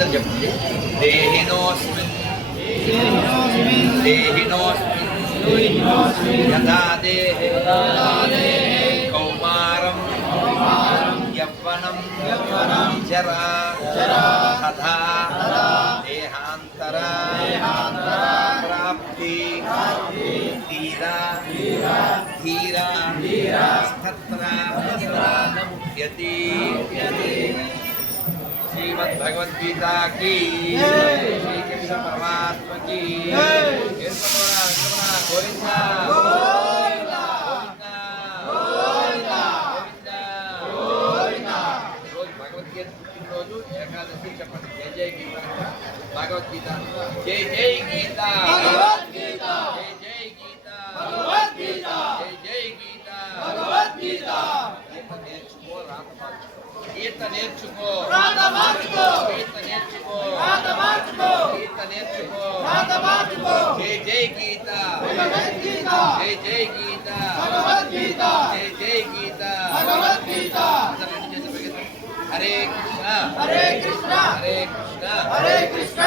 అందరు చెప్పండి. దేహినోస్మిన్ యథా దేహే కౌమారం యవ్వనం జరా తథా దేహాంతర ప్రాప్తి ధీరా స్తత్ర ముఖ్యతి. श्रीमद्भगवद्गीता की, श्री कृष्ण परमात्मा की गोविंदा गोविंदा गोविंदा. रोज भगवद्गीता రోజు ఏకాదశి చెప్పండి. జై జై గీత భగవద్గీత, జై జై గీత భగవద్గీత, జై జై గీత భగవద్గీత, జై జై గీత భగవద్గీత. గీత నేర్చుకో రాత మార్చుకో, గీత నేర్చుకో రాత మార్చుకో, గీత నేర్చుకో రాత మార్చుకో. జై జై గీత భగవద్గీత, జై జై గీత భగవద్గీత, జై జై గీత భగవద్గీత. హరే కృష్ణ హరే కృష్ణ హరే కృష్ణ హరే కృష్ణ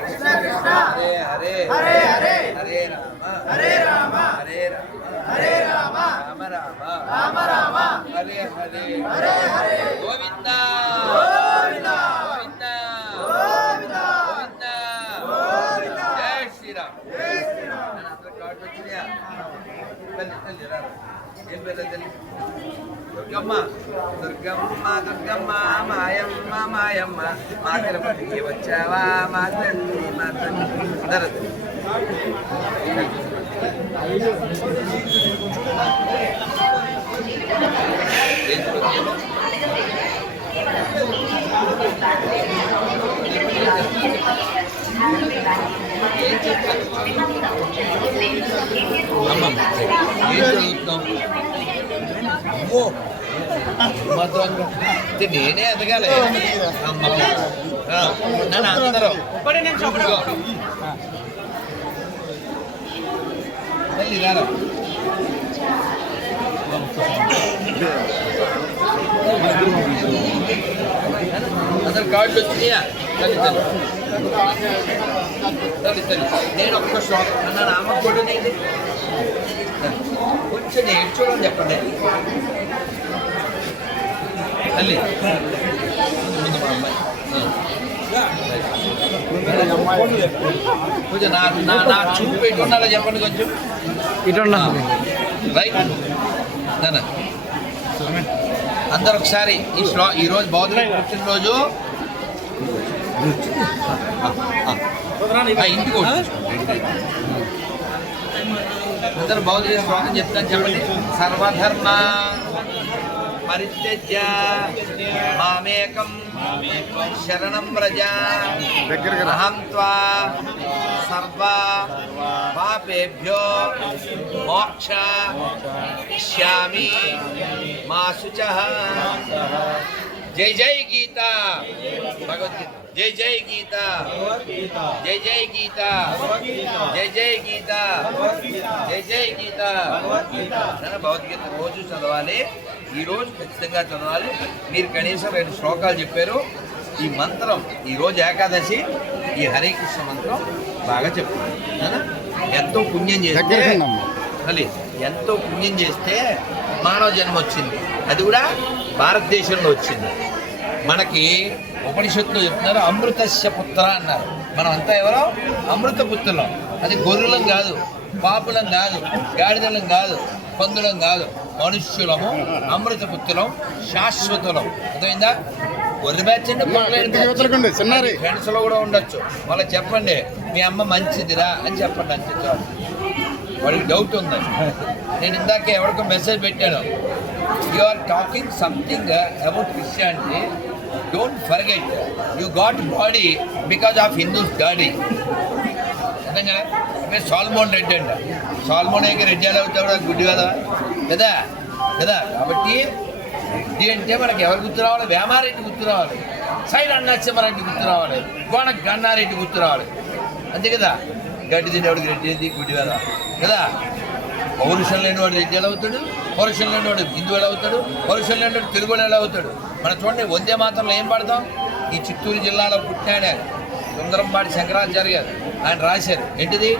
కృష్ణ కృష్ణ హరే హరే హరే హరే హరే రామ హరే రామ హరే రామ హరే రామ రామ రామ రామ రామ హరే హరే హరే హరే. గోవిందా గోవిందా గోవిందా గోవిందా గోవిందా. జై శ్రీరామ్ జై శ్రీరామ్. నేను అందరూ కార్డు వచ్చిందా? తల్లి రా. ఏం పేరు తల్లి? దుర్గమ్మ దుర్గమ్మ దుర్గమ్మ మాయమ్మ మాయమ్మ మా తిరుపతికి వచ్చావా మా తల్లి మా తల్లి. అందరూ ఏం చదువుతున్నాం? మధురంగా నేనే ఎదగాలి. నన్ను అందరూ తల్లి రారా. అందరు కార్డులు వచ్చినాయా? తల్లి తల్లి తల్లి తల్లి నేను ఒక్క షాక్ అన్నాను. అమ్మ కూడా నేను కొంచెం నేర్చుకోవడం చెప్పండి తల్లి. ముందు మా అమ్మాయి కొంచెం నా చూపు పెట్టుకున్నారా చెప్పండి కొంచెం ఇటు రైట్ నాన్న. అందరు ఒకసారి ఈరోజు బౌద్ధ పుట్టినరోజు ఇంటికి అందరూ బౌద్ధ శ్లోకం చెప్తాను చెప్పండి. సర్వధర్మ పరిత్యజ్య మామేకం శరణం వ్రజ అహం త్వా సర్వ పాపేభ్యో మోక్షయిష్యామి మా శుచః. జై జై గీత భగవద్గీత, జై జై గీత జై జై గీత జై జై గీత జై జై గీత. భగవద్గీత రోజు చదవాలి. ఈరోజు ఖచ్చితంగా చదవాలి. మీరు కనీసం 2 శ్లోకాలు చెప్పారు. ఈ మంత్రం ఈరోజు ఏకాదశి, ఈ హరే కృష్ణ మంత్రం బాగా చెప్పారు. ఎంతో పుణ్యం చేస్తే మళ్ళీ ఎంతో పుణ్యం చేస్తే మానవ జన్మ వచ్చింది. అది కూడా భారతదేశంలో వచ్చింది. మనకి ఉపనిషత్తులో చెప్తున్నారు అమృతస్య పుత్ర అన్నారు. మనం అంతా ఎవరో అమృత పుత్రులం. అది గొర్రెలం కాదు, పాపులం కాదు, గాడిదలం కాదు, పందులం కాదు, మనుష్యులము, అమృత పుత్రులం, శాశ్వతులం. అర్థమైందా? గొర్రె బ్యాచ్ అంటే ఫ్రెండ్స్ లో కూడా ఉండొచ్చు. వాళ్ళకి చెప్పండి మీ అమ్మ మంచిదిరా అని చెప్పండి. అంతే వాడికి డౌట్ ఉంది. నేను ఇందాక ఎవరికో మెసేజ్ పెట్టాను. You are talking something about Christianity. Don't forget you got body because of Hindus daddy. అర్థం కదా? మీరు సాల్మోన్ రెడ్డి అంట. సాల్మోన్ అయితే రెడ్డి ఎలా అవుతాడు? గుడ్డి కదా కదా కదా. కాబట్టి రెడ్డి అంటే మనకి ఎవరు గుర్తు రావాలి? వేమారెడ్డి గుర్తు రావాలి, సైడ్ అన్నాచెమ్మారెడ్డి గుర్తు రావాలి, కోన గన్నారెడ్డి గుర్తు రావాలి. అంతే కదా. గడ్డి తినేవాడికి రెడ్డి ఏంది? గుడ్డి కదా కదా. పౌరుషం లేనివాడు రెడ్డి ఎలా అవుతాడు? పౌరుషం లేనివాడు హిందూ ఎలా అవుతాడు? పౌరుషం లేనివాడు తెలుగు ఎలా అవుతాడు? మనం చూడండి వందే మాత్రంలో ఏం పాడతాం? ఈ చిత్తూరు జిల్లాలో పుట్టాడు ఆయన. సుందరంపాటి శంకరాచార్య గారు ఆయన రాశారు. ఏంటిది?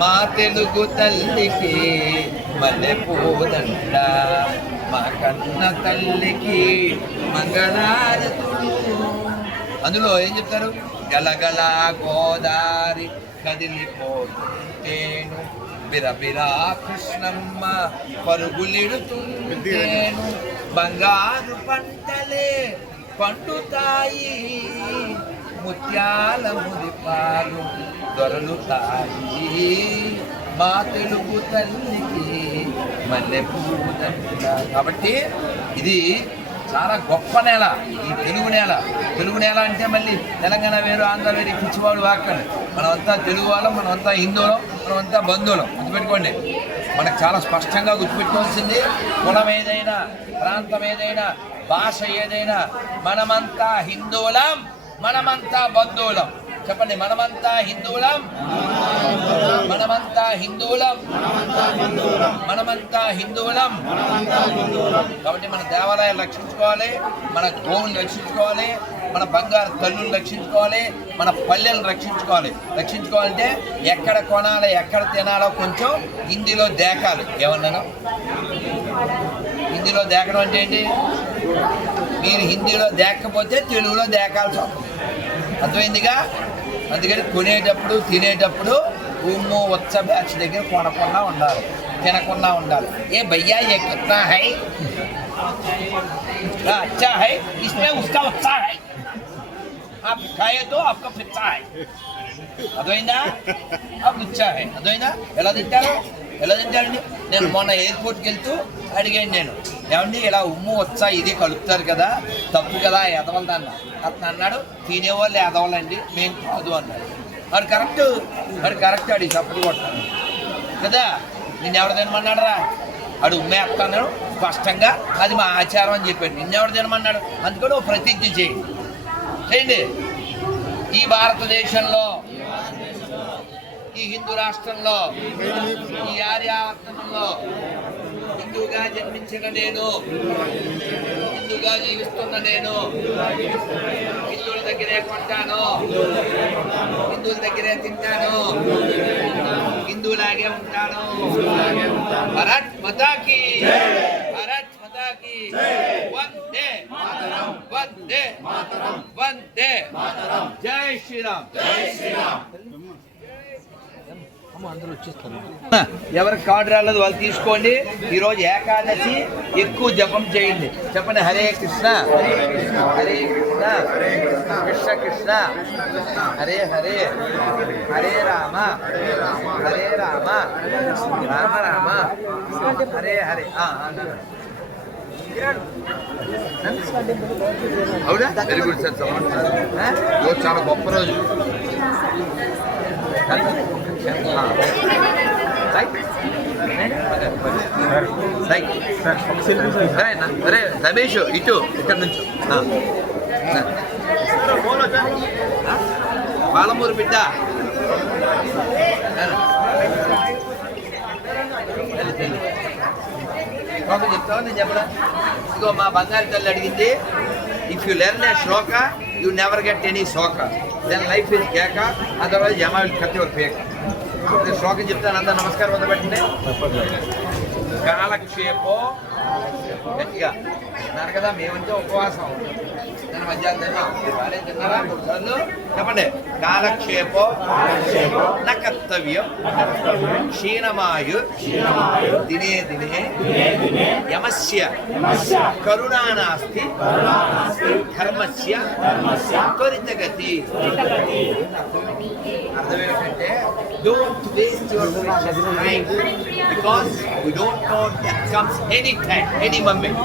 మా తెలుగు తల్లికి మల్లె పూదండ, మా కన్న తల్లికి మంగళారతులు. అందులో ఏం చెప్తారు? గలగల గోదారి కదిలిపోతుంటేను, బిరబిరా కృష్ణమ్మ పరుగులిడుతుంటేను, బంగారు పంటలే పండుతాయి, ముత్యాల మురిపాలు దొరలుతాయి, మా తెలుగు తల్లికి మల్లె పూదండ. కాబట్టి ఇది చాలా గొప్ప నేల, ఈ తెలుగు నేల. తెలుగు నేల అంటే మళ్ళీ తెలంగాణ వేరు, ఆంధ్ర వేరు, పిచ్చివాడు వాక్కని. మనమంతా తెలుగు వాళ్ళం, మనమంతా హిందువులం, మనమంతా బంధువులం. గుర్తుపెట్టుకోండి. మనకు చాలా స్పష్టంగా గుర్తుపెట్టుకోవాల్సింది, కులం ఏదైనా, ప్రాంతం ఏదైనా, భాష ఏదైనా, మనమంతా హిందువులం, మనమంతా బంధువులం. చెప్పండి, మనమంతా హిందువులం, మనమంతా హిందువులం, మనమంతా హిందువులం. కాబట్టి మన దేవాలయాలు రక్షించుకోవాలి, మన గోవుని రక్షించుకోవాలి, మన బంగారు తల్లులు రక్షించుకోవాలి, మన పల్లెలను రక్షించుకోవాలి. రక్షించుకోవాలంటే ఎక్కడ కొనాలి, ఎక్కడ తినాలో కొంచెం హిందీలో దేకాలి. ఏమన్నాను? హిందీలో దేకడం అంటే ఏంటి? మీరు హిందీలో దేకపోతే తెలుగులో దేకాల్సి వస్తుంది. అర్థమైందిగా? అందుకని కొనేటప్పుడు తినేటప్పుడు ఉమ్ము ఉత్స బ్యాచ్ దగ్గర కొనకుండా ఉండాలి, తినకుండా ఉండాలి. ఏ భయ్యా ఏ కిత్నా హై, అచ్చా హై, ఇస్మే ఉస్కా ఉత్సాహ హై, ఆప్ ఖాయే తో ఆప్కా ఫిత్సా హై. అర్థమైందా? ఆప్ ఉత్సా హై. అర్థమైందా? ఎలా తింటారు? ఎలా తింటారండి? నేను మొన్న ఎయిర్పోర్ట్కి వెళ్తూ అడిగాను, నేను ఏమండి ఇలా ఉమ్ము వచ్చా ఇది కలుపుతారు కదా, తప్పు కదా ఎదవలదన్నా. అతను అన్నాడు, తినేవాళ్ళు ఎదవలండి, మేము కాదు అన్నాడు. మరి కరెక్ట్ అడిగి సపోర్ట్ కొట్టాను కదా. నిన్నెవడు తినమన్నాడు రా? అడు ఉమ్మేస్తాను స్పష్టంగా, అది మా ఆచారం అని చెప్పాడు. నిన్నెవడు తినమన్నాడు? అందుకని ఓ ప్రతిజ్ఞ చేయండి. ఈ భారతదేశంలో, ఈ హిందూ రాష్ట్రంలో, ఈ ఆర్యావర్తనంలో హిందూగా జన్మించిన నేను, హిందూగా జీవిస్తున్న నేను, హిందువుల దగ్గరే కొంటాను, హిందువుల దగ్గరే తింటాను, హిందువులాగే ఉంటాను. భారత్ మాతాకి, భారత్ మాతాకి వందే వందే వందే. జై శ్రీరామ్. అందరూ వచ్చేస్తారు. ఎవరికి కార్డు రాలేదు వాళ్ళు తీసుకోండి. ఈరోజు ఏకాదశి, ఎక్కువ జపం చేయండి. చెప్పండి, హరే కృష్ణ హరే కృష్ణ కృష్ణ కృష్ణ హరే హరే, హరే రామ హరే రామ రామ రామ హరే హరే. అవునా? Very good sir. ఈరోజు చాలా గొప్ప రోజు. అరే రమేష్, ఇక్కడ నుంచి పాలమూరు బిడ్డ. చెప్తావా? నేను చెప్పడా? ఇదిగో మా బంగారు తల్లి అడిగింది, if you learn A Shloka you never get any శోక, దెన్ లైఫ్ ఈజ్ కేక, otherwise Yama will cut your పేక. శ్లోకం చెప్తాను, అంతా నమస్కారం వదలబెట్టండి. కాలక్షేపో, గట్టిగా అన్నారు కదా, మేమంటే ఉపవాసం. నేను మధ్యాహ్నం తిన్నాం, బాగానే తిన్నారా? 3 సార్లు చెప్పండి. కాలక్షేపో న కర్తవ్యం క్షీణమాయు దినే దినే యమస్య కరుణా నాస్తి కర్మస్య త్వరితగతి. అర్థం ఏంటంటే, don't waste your precious time because we don't know that comes any time, any moment.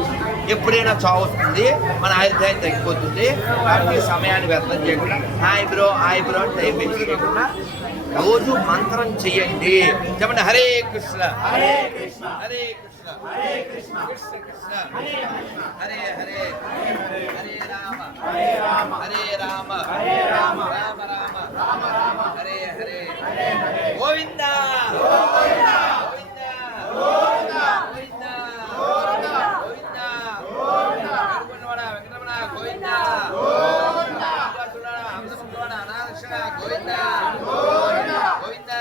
ఎప్పుడైనా చావు వస్తుంది, మన ఆయుర్దాయం తగ్గిపోతుంది. కాబట్టి సమయాన్ని వ్యర్థం చేయకుండా హాయ్ బ్రో అని టైం వేస్ట్ చేయకుండా రోజు మంత్రం చెయ్యండి. చెప్పండి, హరే కృష్ణ హరే కృష్ణ హరే కృష్ణ హరే కృష్ణ కృష్ణ కృష్ణ హరే హరే హరే రామ హరే రామ హరే రామ హరే రామ రామ రామ రామ రామ హరే హరే గోవిందా గోవిందా గోవిందా గోవిందా గోవిందా గోవిందా గోవిందా గోవిందా భగవాన్ అనాథ గోవింద గోవింద